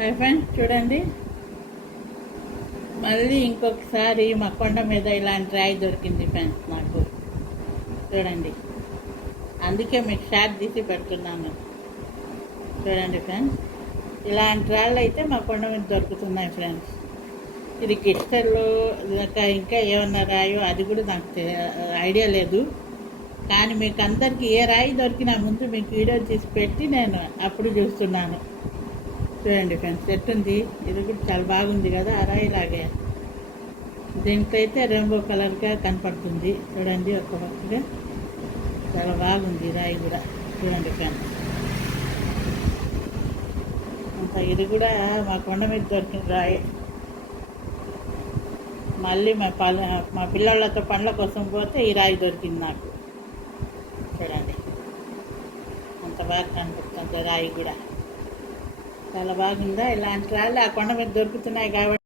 Hi friends చూడండి. మళ్ళీ ఇంకొకసారి మా కొండ మీద ఇలాంటి రాయి దొరికింది ఫ్రెండ్స్ నాకు చూడండి. అందుకే మీకు షార్ట్ తీసి పెడుతున్నాను. చూడండి ఫ్రెండ్స్. ఇలాంటి రాళ్ళు అయితే మా కొండ మీద దొరుకుతున్నాయి ఫ్రెండ్స్. ఇది కిస్టర్లు ఇంకా ఇంకా ఏమన్నా రాయో అది కూడా నాకు ఐడియా లేదు. కానీ మీకు అందరికీ ఏ రాయి దొరికినా ముందు మీకు వీడియో తీసి పెట్టి నేను అప్పుడు చూస్తున్నాను. చూడండి ఫ్రెండ్స్ ఎట్టుంది? ఇది కూడా చాలా బాగుంది కదా ఆ రాయి లాగే దీనికైతే రెయిన్బో కలర్గా కనపడుతుంది. చూడండి ఒక పక్కగా. చాలా బాగుంది రాయి కూడా. చూడండి ఫ్రెండ్స్. అంత ఇది కూడా మా కొండ మీద దొరికిన రాయి. మళ్ళీ మా పళ్ళ మా పిల్లలతో పండ్ల కోసం పోతే ఈ రాయి దొరికింది నాకు. చూడండి. అంత బాగా కనపడుతుంది రాయి కూడా. చాలా బాగుందా? ఇలాంటి రాళ్ళు ఆ కొండ మీద దొరుకుతున్నాయి కాబట్టి